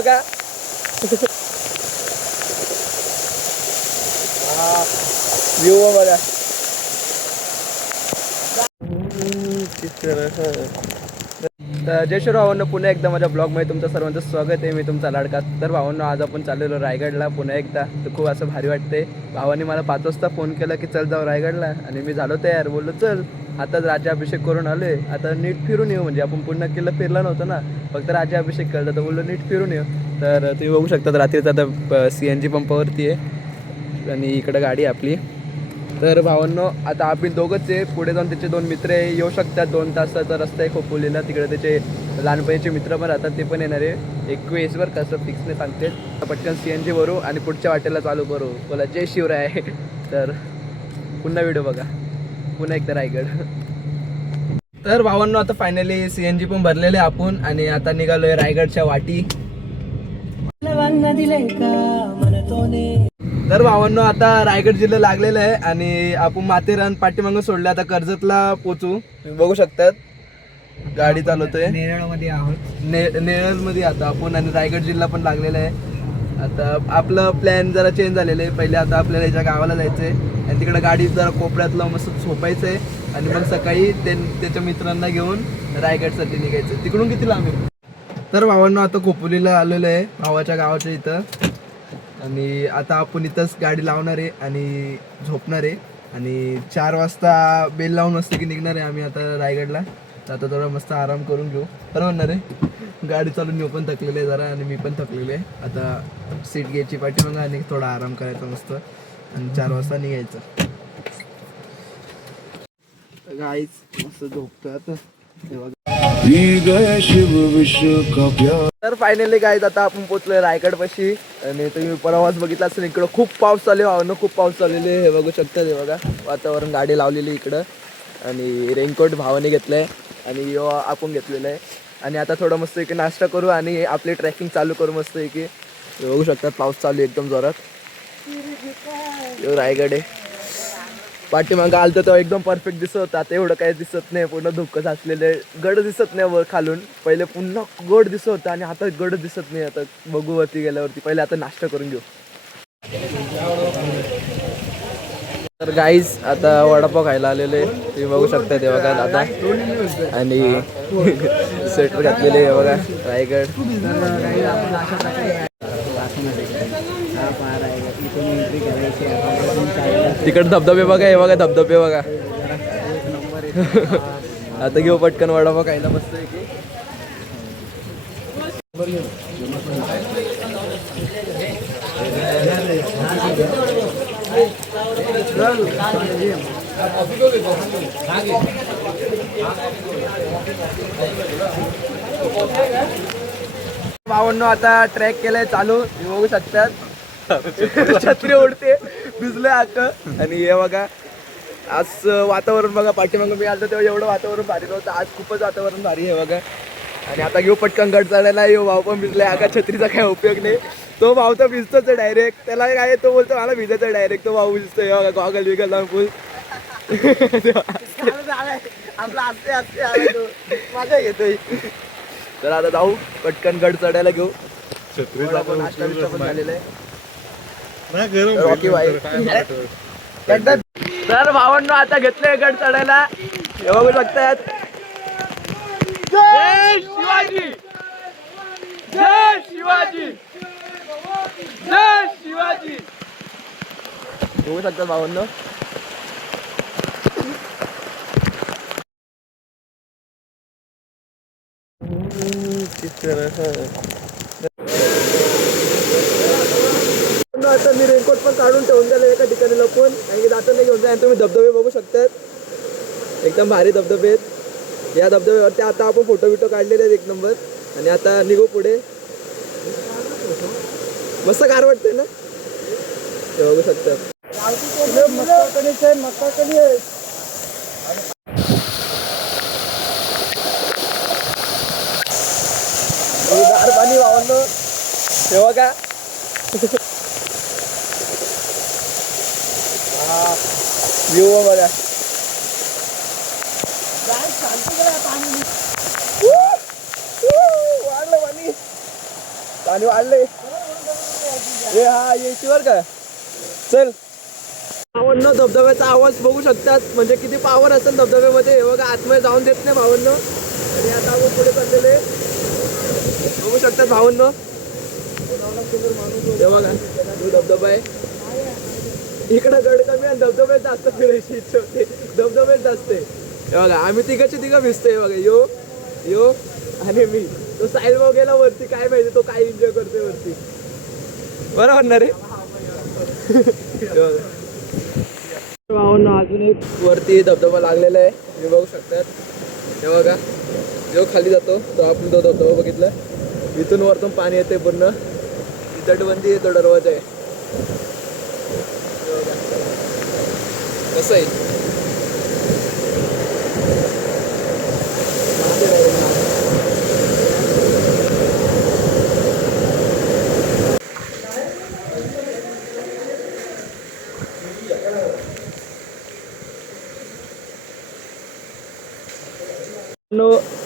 बघा व्ह्यू बघा. तर जय श्री भावांनो, पुन्हा एकदा माझ्या ब्लॉगमध्ये तुमचं सर्वांचं स्वागत आहे. मी तुमचा लाडका. तर भावांनो, आज आपण चाललेलो रायगडला पुन्हा एकदा. तर खूप असं भारी वाटते. भावांनी मला 5 वाजता फोन केला की चल जाऊ रायगडला, आणि मी झालो तयार. बोललो चल, आताच राज्याभिषेक करून आलो आहे, आता नीट फिरून येऊ. म्हणजे आपण पुन्हा किल्ला फिरला नव्हतं ना, फक्त राज्याभिषेक केला. तर बोललो नीट फिरून येऊ. तर तुम्ही बघू शकता रात्रीचा आता CNG पंपावरती आहे आणि इकडं गाडी आहे आपली. तर भावांनो, आता आपण दोघंच आहे. पुढे जाऊन त्याचे 2 मित्र येऊ शकतात. 2 तासाचा रस्ता आहे खोपोलीला. तिकडे त्याचे लहानपणीचे मित्र पण राहतात, ते पण येणार आहे. 21वर कसं फिक्सने सांगते. पटकन CNG भरू आणि पुढच्या वाटेला चालू करू. बोला जय शिवराय. तर पुन्हा व्हिडिओ बघा, पुन्हा एकदा रायगड. तर भावांनो, आता फायनली CNG पण भरलेले आपण आणि आता निघालोय रायगडच्या वाटी. तर भावांनो, आता रायगड जिल्हा लागलेला आहे आणि आपण माथेरान पाठीमागं सोडलं. आता कर्जतला पोचू. तुम्ही बघू शकतात गाडी चालवतोय. नेरळमध्ये आहोत. नेरळमध्ये आता आपण, आणि रायगड जिल्हा पण लागलेला आहे. आता आपलं प्लॅन जरा चेंज झालेलं आहे. पहिले आता आपल्याला याच्या गावाला जायचं आहे आणि तिकडे गाडी जरा कोपऱ्यातलं मस्त झोपायचं आहे आणि मग सकाळी त्याच्या मित्रांना घेऊन रायगडसाठी निघायचं. तिकडून किती लांब आहे? तर भावांनो, आता खोपोलीला आलेलो आहे भावाच्या गावाच्या इथं, आणि आता आपण इथंच गाडी लावणार आहे आणि झोपणार आहे. आणि 4 वाजता बेल लावून मस्त की निघणार आहे आम्ही आता रायगडला. तर आता थोडा मस्त आराम करून घेऊ. बरं म्हणणार आहे. गाडी चालून मी पण थकलेले आहे जरा, आणि मी पण थकलेले आहे. आता सीट घ्यायची पाठीमागं आणि थोडा आराम करायचा मस्त, आणि 4 वाजता निघायचं. गाईच मस्त झोपतो आता. तर फायनली गाईज, आता आपण पोहोचलोय रायगड पाशी. आणि तुम्ही प्रवास बघितला असेल, इकडं खूप पाऊस चालू आहे. खूप पाऊस चाललेले हे बघू शकता. हे बघा वातावरण, गाडी लावलेली इकडं, आणि रेनकोट भावाने घेतलंय आणि आपण घेतलेलं आहे. आणि आता थोडं मस्त इकडे नाश्ता करू आणि आपली ट्रेकिंग चालू करू मस्त इकडे. बघू शकतात पाऊस चालू आहे एकदम जोरात. रायगड आहे. पाठीमागं आलं तर एकदम परफेक्ट दिसत होतं. आता एवढं काही दिसत नाही, पूर्ण धुकं साचलेले, गड दिसत नाही वर खालून. पहिले पुन्हा गड दिसत होतं आणि आता गड दिसत नाही. आता बघू वरती गेल्यावरती. पहिले आता नाश्ता करून घेऊ. तर गाईज, आता वडापाव खायला आलेले तुम्ही बघू शकता. ते बघा दादा, आणि स्वेटर घातलेले हे बघा रायगड. तिकडे धबधबे बघा, हे बघा धबधबे बघा. आता घेऊ पटकन वडापाव खायला मस्त आहे की. भावांनो, आता ट्रॅक केलाय चालू. बघू शकतात छत्री उडते, भिजले आता. आणि हे बघा आज वातावरण बघा. पाठीमागं मी आलो तेव्हा एवढं वातावरण भारी नव्हतं. आज खूपच वातावरण भारी आहे बघा. आणि आता घेऊ पटकन गड चढायला. येऊ भाऊ पण भिजलाय. आका छत्रीचा काय उपयोग नाही. तो भाऊ तर भिजतोच आहे डायरेक्ट. त्याला काय, तो बोलतो मला भिजायचं डायरेक्ट. तो भाऊ भिजतोय बघा, गॉगल बिगल लावून फुल. आपला असते असते माझा येतोय. तर आता जाऊ पटकन गड चढायला घेऊ. नाश्ता बिष्टा पण झालेला आहे. रॉकी भाई. तर भावांनो, आता घेतलंय गड चढायला. हे बघू शकतात. जय शिवाजी, जय शिवाजी, जय शिवाजी. बघू शकतात भावांनो. आता मी रेनकोट पण काढून ठेवून द्यायला एका ठिकाणी लपून, कारण की जाताना घेऊन जा. तुम्ही धबधबे बघू शकतात, एकदम भारी धबधबे आहेत. या धबधब्यावरती आता आपण फोटो बिटो काढलेले आहेत 1 नंबर. आणि आता निघू पुढे. मस्त गार वाटतंय ना, ते बघू शकतात. गार पाणी भावांनो, हे बघा. व्ह्यू बघा. वाढलं पाणी. पाणी वाढले ए हा यायची बर का चल. भावांनो धबधब्याचा आवाज बघू शकतात म्हणजे किती पावर असेल धबधब्यामध्ये. हे बघा आतमध्ये जाऊन देत नाही भावांनो. आणि आता आपण पुढे चाललेले बघू शकतात भावांनो. हे बघा तो धबधबा आहे. इकडं गड कमी आणि धबधब्यात जास्त फिरायची इच्छा होते. धबधब्यात जास्त आहे. हे बघा आम्ही तिघं भिजतोय बघा. यो आणि मी. तो साहिल भाऊ गेला वरती काय माहिती तो काय एन्जॉय करतोय वरती. बरोबर ना रे. भावांनो अजून एक वरती धबधबा लागलेला आहे हे बघू शकतात. हे बघा जो खाली जातो तो आपण तो धबधबा बघितला. इथून वरतून पाणी येते पूर्ण. ही तटबंदी आहे तो दरवाजा आहे. कसं आहे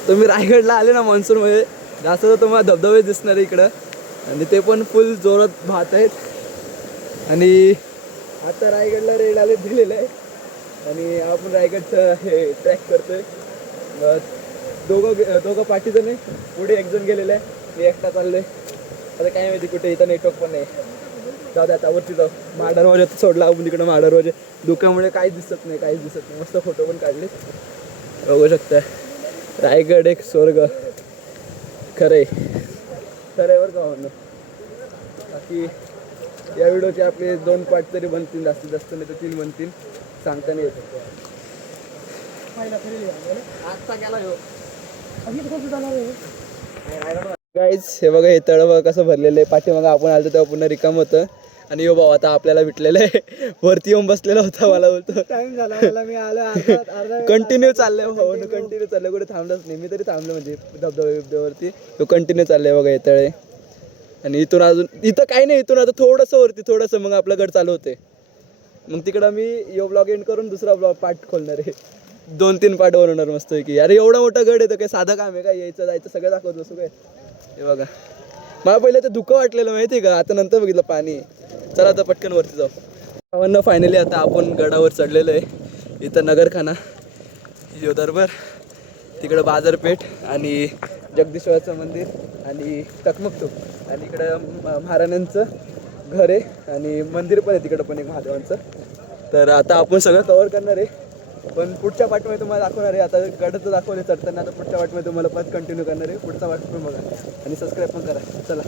तुम्ही रायगडला आले ना मान्सून मध्ये जास्त तर तुम्हाला धबधबे दिसणार इकडं. आणि ते पण फुल जोरात वाहत आहेत. आणि आता रायगडला रेड आले दिलेलं आहे आणि आपण रायगडचं हे ट्रॅक करतोय. दोघं पाठीजण आहे. पुढे एक जण गेलेलं आहे. मी एकटा चाललोय. आता काय माहिती कुठे इथं नेटवर्क पण नाही. जाऊ द्या आता वरती जाऊ. महादरवाज्यात सोडला आपण तिकडं. महादरवाजे धुक्यामुळे काहीच दिसत नाही. मस्त फोटो पण काढले बघू शकता. रायगड एक स्वर्ग खरंय बरं का म्हणून. बाकी या व्हिडिओचे आपले 2 पार्ट तरी बनतील जास्तीत जास्त नाही तर 3 बनतील सांगता नाही येत. गाईज हे बघा हे तळ बघा कसं भरलेलं आहे. पाठीमागं आपण आलो तेव्हा पुन्हा रिकाम होतं. आणि यो भाऊ आता आपल्याला भेटलेलं आहे. वरती येऊन बसलेला होता. मला बोलतो टाइम झाला मला मी आलो कंटिन्यू चाललंय भाऊ कंटिन्यू चाललंय. कुठे थांबलंच नाही. मी तरी थांबलो म्हणजे धबधब्यावरती तो कंटिन्यू चाललंय बघा हे तळे. आणि इथून अजून इथं काही नाही. इथून आता थोडंसं वरती थोडंसं मग आपलं गड चालू होते. मग तिकडं मी यो ब्लॉग एंड करून दुसरा ब्लॉग पार्ट खोलणार आहे. 2-3 पार्ट बनवणार मस्त की. अरे एवढा मोठा गड आहे तर काय साधं काम आहे काय. यायचं जायचं सगळं दाखवत बसू काय. हे बघा मला पहिलं ते धुकं वाटलेलं माहिती आहे का. आता नंतर बघितलं पाणी. चला आता पटकन वरती जाऊ. भावांनो फायनली आता आपण गडावर चढलेलो आहे. इथं नगरखाना यो दरबार तिकडं बाजारपेठ आणि जगदीश्वराचं मंदिर आणि टकमकटूक आणि इकडं महाराजांचं घर आहे आणि मंदिर पण आहे तिकडं पण एक महादेवांचं. तर आता आपण सगळं कव्हर करणार आहे. पण पुढच्या पार्टमध्ये तुम्हाला दाखवणार आहे. आता गडाचं दाखवले चढताना. आता पुढच्या पार्टमध्ये तुम्हाला परत कंटिन्यू करणार आहे. पुढचा पार्ट पण बघा आणि सबस्क्राईब पण करा. चला.